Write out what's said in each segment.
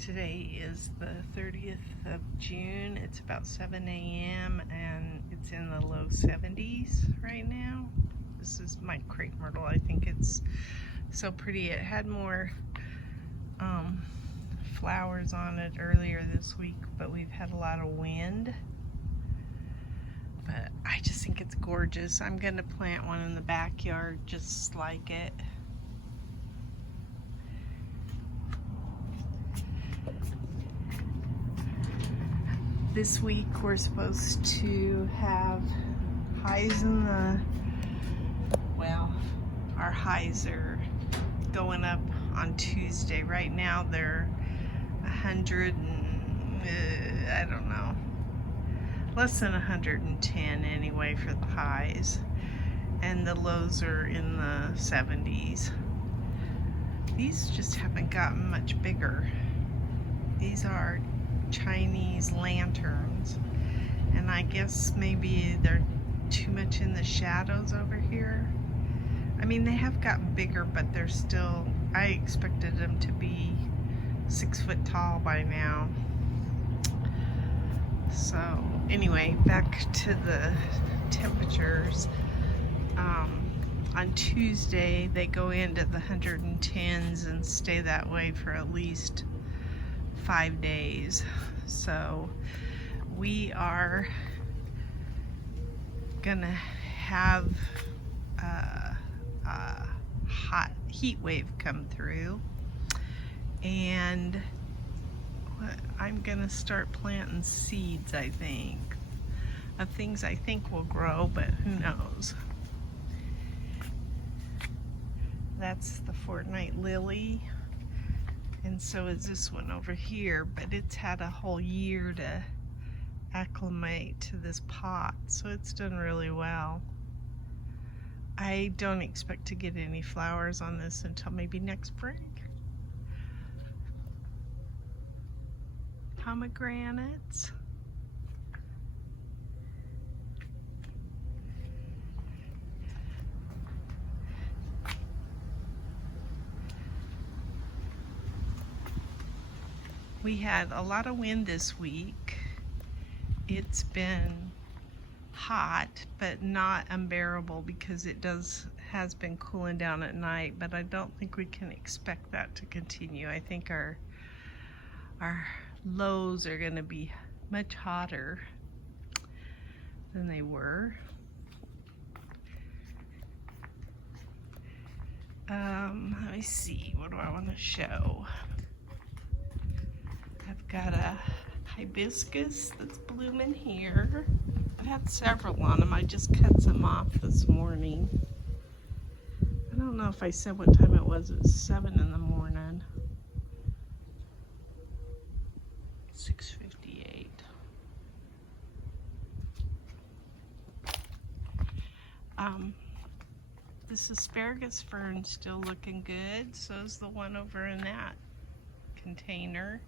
Today is the 30th of June. It's about 7 a.m. and it's in the low 70s right now. This is my crepe myrtle. I think it's so pretty. It had more flowers on it earlier this week, but we've had a lot of wind. But I just think it's gorgeous. I'm going to plant one in the backyard just like it. This week we're supposed to have highs in the, well, our highs are going up on Tuesday. Right now they're 100 and, I don't know, less than 110 anyway for the highs. And the lows are in the 70s. These just haven't gotten much bigger. These are Chinese lanterns, and I guess maybe they're too much in the shadows over here. I mean, they have gotten bigger, but they're still, I expected them to be 6 foot tall by now. So anyway, back to the temperatures. On Tuesday they go into the 110s and stay that way for at least 5 days. So we are gonna have a hot heat wave come through, and I'm gonna start planting seeds, I think, of things I think will grow, but who knows. That's the fortnight lily. And so is this one over here, but it's had a whole year to acclimate to this pot, so it's done really well. I don't expect to get any flowers on this until maybe next spring. Pomegranates. We had a lot of wind this week. It's been hot, but not unbearable because it has been cooling down at night, but I don't think we can expect that to continue. I think our lows are going to be much hotter than they were. Let me see, what do I want to show? I've got a hibiscus that's blooming here. I've had several on them. I just cut some off this morning. I don't know if I said what time it was. It was 7 in the morning. 6:58. This asparagus fern's still looking good. So is the one over in that container.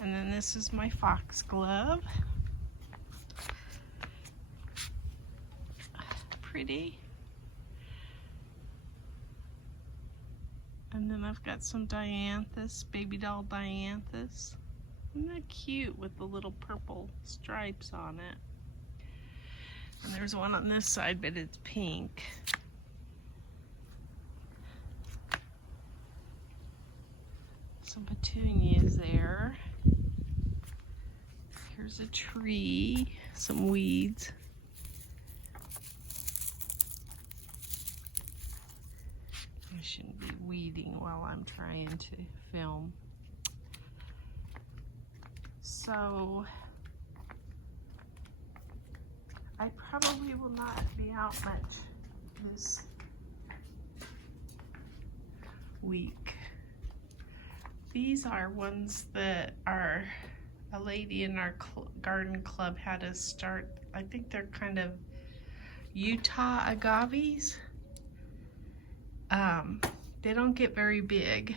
And then this is my foxglove. Pretty. And then I've got some dianthus, baby doll dianthus. Isn't that cute with the little purple stripes on it? And there's one on this side, but it's pink. Some petunias there. Here's a tree, some weeds. I shouldn't be weeding while I'm trying to film. So I probably will not be out much this week. These are ones that are a lady in our garden club had us start. I think they're kind of Utah agaves. They don't get very big,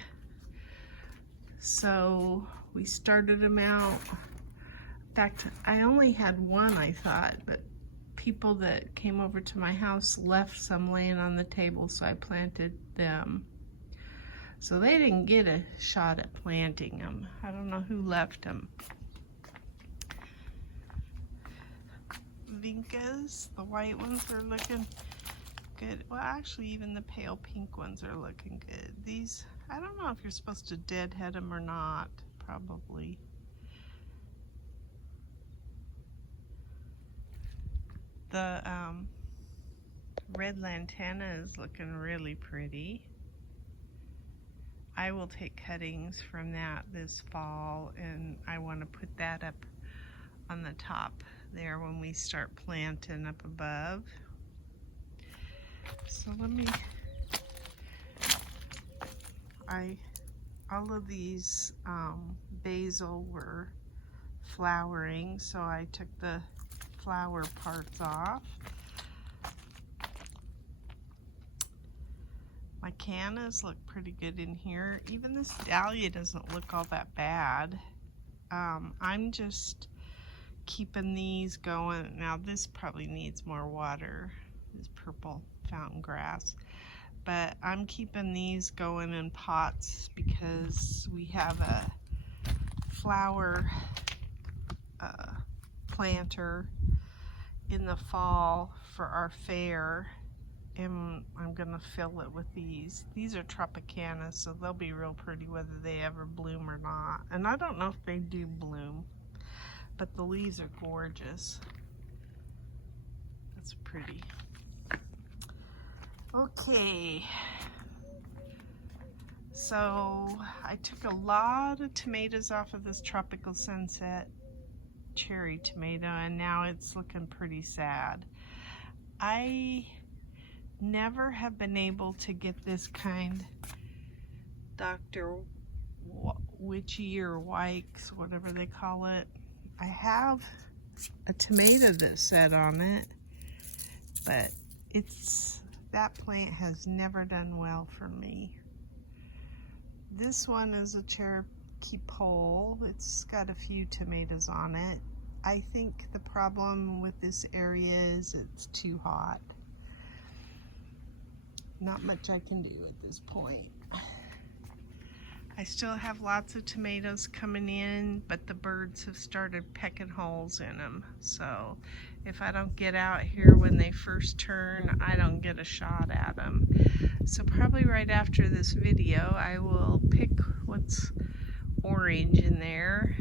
so we started them out. In fact, I only had one, I thought, but people that came over to my house left some laying on the table, so I planted them. So they didn't get a shot at planting them. I don't know who left them. Vincas, the white ones are looking good. Well, actually, even the pale pink ones are looking good. These, I don't know if you're supposed to deadhead them or not. Probably. The red lantana is looking really pretty. I will take cuttings from that this fall, and I want to put that up on the top there when we start planting up above. So let me, all of these basil were flowering, so I took the flower parts off. My cannas look pretty good in here. Even this dahlia doesn't look all that bad. I'm just keeping these going. Now this probably needs more water, this purple fountain grass. But I'm keeping these going in pots because we have a flower planter in the fall for our fair, and I'm gonna fill it with these. These are Tropicana, so they'll be real pretty whether they ever bloom or not. And I don't know if they do bloom, but the leaves are gorgeous. That's pretty. Okay, so I took a lot of tomatoes off of this Tropical Sunset cherry tomato, and now it's looking pretty sad. I never have been able to get this kind, Dr. Witchy or Wykes, whatever they call it. I have a tomato that set on it, but that plant has never done well for me. This one is a Cherokee pole. It's got a few tomatoes on it. I think the problem with this area is it's too hot. Not much I can do at this point. I still have lots of tomatoes coming in, but the birds have started pecking holes in them. So if I don't get out here when they first turn, I don't get a shot at them. So probably right after this video, I will pick what's orange in there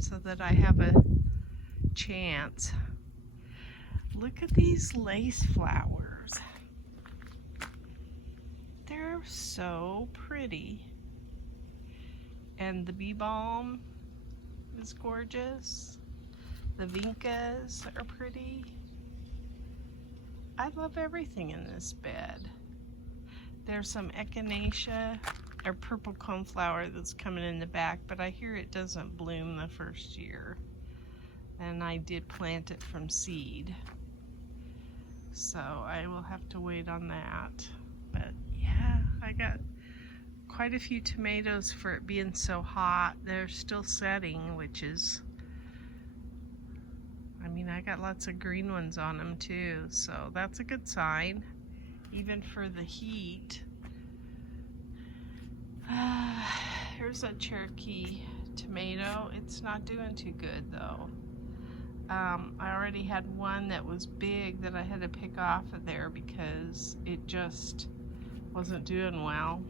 so that I have a chance. Look at these lace flowers. They're so pretty. And the bee balm is gorgeous. The vincas are pretty. I love everything in this bed. There's some echinacea or purple coneflower that's coming in the back, but I hear it doesn't bloom the first year. And I did plant it from seed, so I will have to wait on that. But yeah, I got quite a few tomatoes for it being so hot. They're still setting, which is, I mean, I got lots of green ones on them too, so that's a good sign, even for the heat. Here's a Cherokee tomato. It's not doing too good though. I already had one that was big that I had to pick off of there because it just wasn't doing well.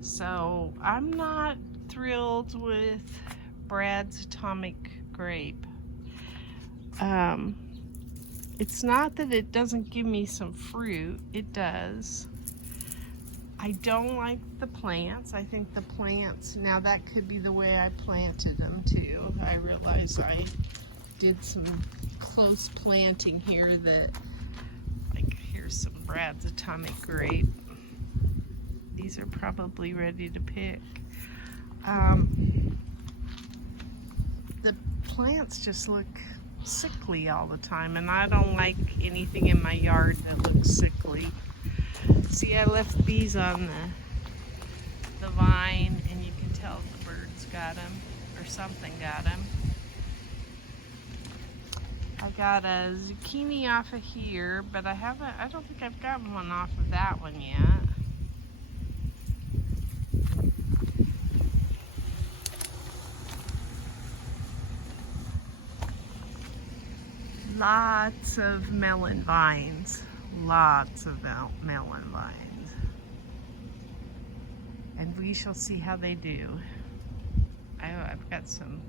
So I'm not thrilled with Brad's Atomic Grape. It's not that it doesn't give me some fruit, it does. I don't like the plants. I think the plants, now that could be the way I planted them too. I realize I did some close planting here that, like here's some Brad's Atomic Grape. These are probably ready to pick. The plants just look sickly all the time, and I don't like anything in my yard that looks sickly. See, I left these on the vine, and you can tell the birds got them, or something got them. I got a zucchini off of here, but I don't think I've gotten one off of that one yet. Lots of melon vines. Lots of melon vines. And we shall see how they do. I've got some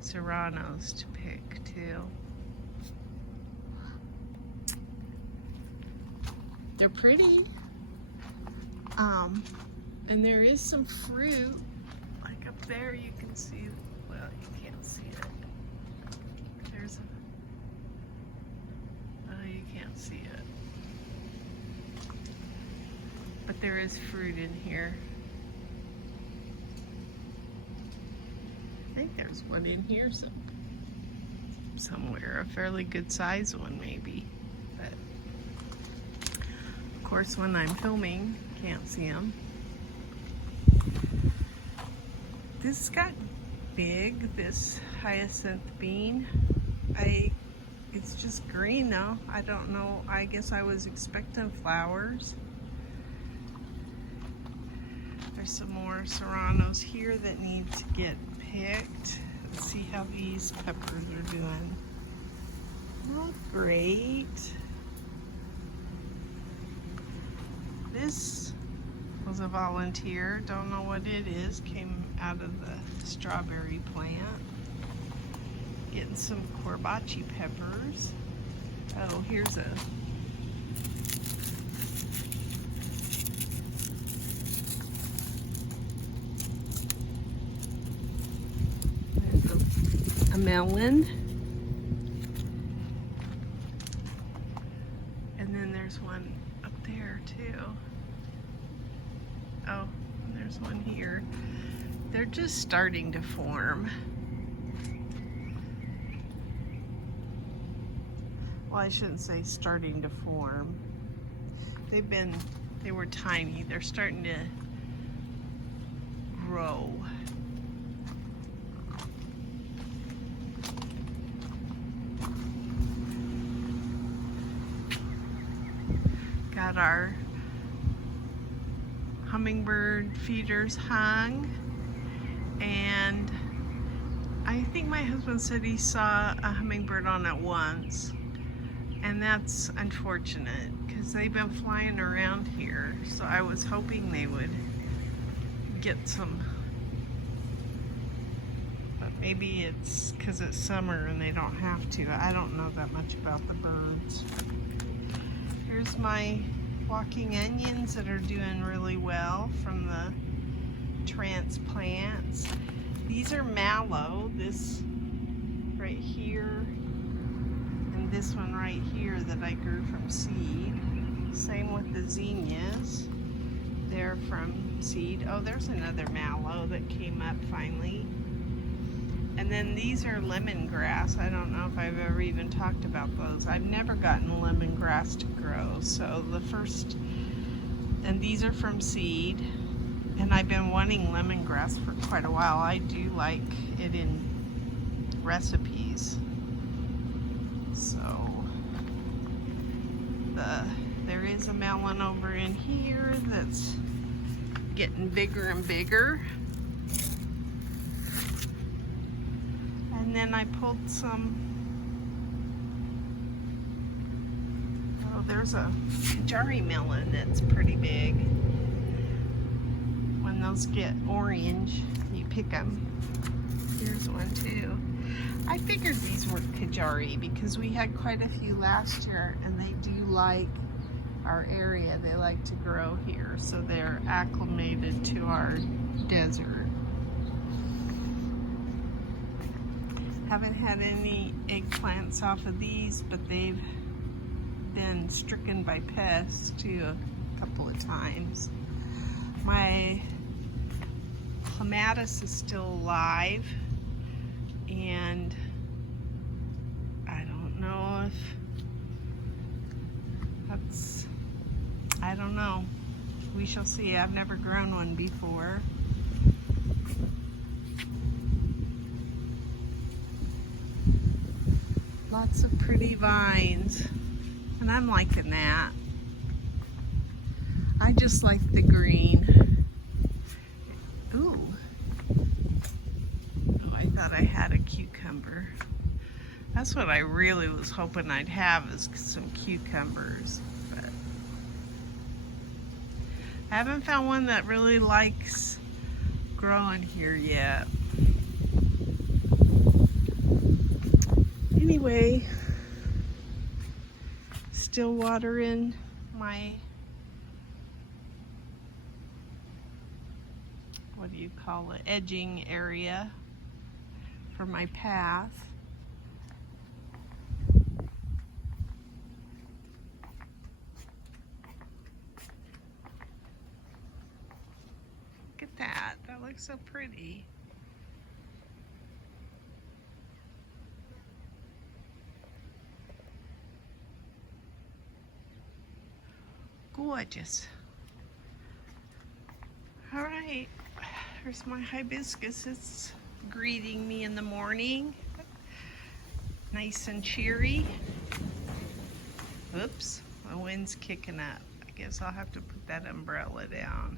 serranos to pick too. They're pretty. And there is some fruit. Like up there you can see, well, you can't see it. There's a, oh, you can't see it. But there is fruit in here. I think there's one in here somewhere, a fairly good size one maybe. But of course when I'm filming, can't see them. This got big, this hyacinth bean. It's just green though. I don't know, I guess I was expecting flowers. There's some more serranos here that need to get picked. Let's see how these peppers are doing. Not great. This was a volunteer, don't know what it is, came out of the strawberry plant. Getting some corbachi peppers. Oh, here's a melon. And then there's one up there too. Oh, and there's one here. They're just starting to form. Well, I shouldn't say starting to form. They were tiny. They're starting to grow. Got our hummingbird feeders hung, and I think my husband said he saw a hummingbird on it once, and that's unfortunate because they've been flying around here, so I was hoping they would get some, but maybe it's because it's summer and they don't have to. I don't know that much about the birds. Here's my walking onions that are doing really well from the transplants. These are mallow, this right here and this one right here that I grew from seed. Same with the zinnias. They're from seed. Oh, there's another mallow that came up finally. And then these are lemongrass. I don't know if I've ever even talked about those. I've never gotten lemongrass to grow. So the first, and these are from seed. And I've been wanting lemongrass for quite a while. I do like it in recipes. So there is a melon over in here that's getting bigger and bigger. And then I pulled some, oh, there's a Kajari melon that's pretty big. When those get orange, you pick them. Here's one too. I figured these were Kajari because we had quite a few last year, and they do like our area. They like to grow here, so they're acclimated to our desert. Haven't had any eggplants off of these, but they've been stricken by pests too a couple of times. My clematis is still alive, and I don't know if that's, I don't know. We shall see. I've never grown one before. Lots of pretty vines, and I'm liking that. I just like the green. Ooh. Oh, I thought I had a cucumber. That's what I really was hoping I'd have, is some cucumbers. But I haven't found one that really likes growing here yet. Anyway, still watering my, what do you call it, edging area for my path. Look at that, that looks so pretty. Gorgeous. All right, there's my hibiscus. It's greeting me in the morning. Nice and cheery. Oops, my wind's kicking up. I guess I'll have to put that umbrella down.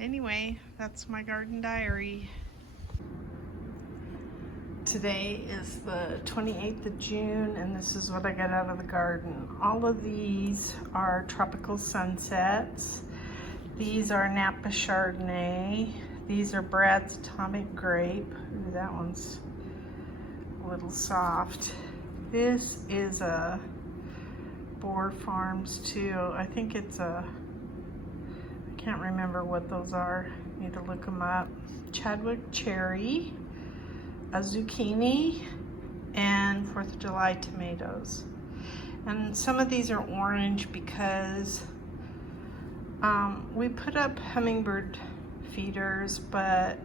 Anyway, that's my garden diary. Today is the 28th of June, and this is what I got out of the garden. All of these are tropical sunsets. These are Napa Chardonnay. These are Brad's Atomic Grape. Ooh, that one's a little soft. This is a Boer Farms too. I think it's a, I can't remember what those are. Need to look them up. Chadwick Cherry, a zucchini, and 4th of July tomatoes. And some of these are orange because we put up hummingbird feeders, but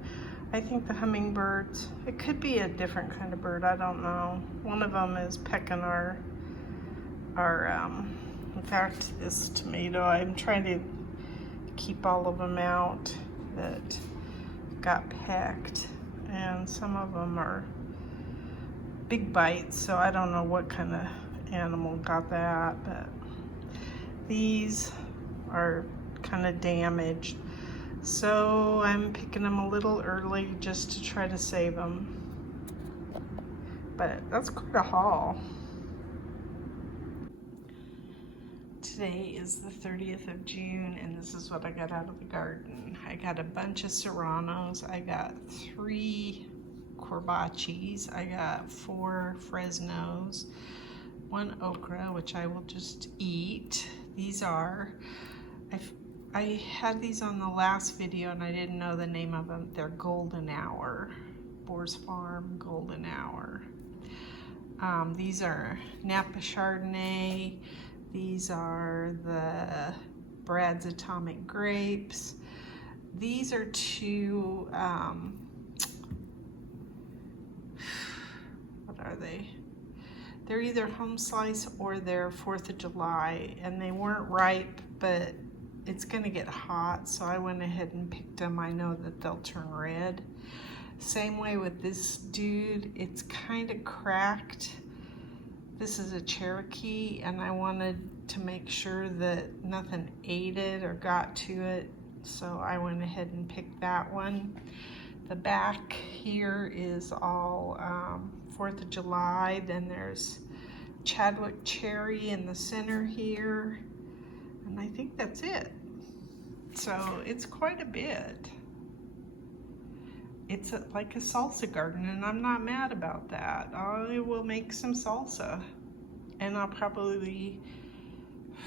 I think the hummingbirds, it could be a different kind of bird, I don't know. One of them is pecking our in fact, this tomato, I'm trying to keep all of them out that got pecked. And some of them are big bites, so I don't know what kind of animal got that, but these are kind of damaged. So I'm picking them a little early just to try to save them. But that's quite a haul. Today is the 30th of June, and this is what I got out of the garden. I got a bunch of serranos. I got 3 corbachis. I got 4 fresnos, 1 okra, which I will just eat. These are, I had these on the last video and I didn't know the name of them. They're Golden Hour, Boer's Farm Golden Hour. These are Napa Chardonnay. These are the Brad's Atomic Grapes. These are 2, what are they? They're either home slice or they're 4th of July, and they weren't ripe, but it's gonna get hot, so I went ahead and picked them. I know that they'll turn red. Same way with this dude, it's kind of cracked. This is a Cherokee, and I wanted to make sure that nothing ate it or got to it, so I went ahead and picked that one. The back here is all 4th of July. Then there's Chadwick Cherry in the center here, and I think that's it. So it's quite a bit. It's like a salsa garden, and I'm not mad about that. I will make some salsa, and I'll probably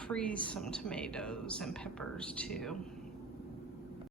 freeze some tomatoes and peppers too.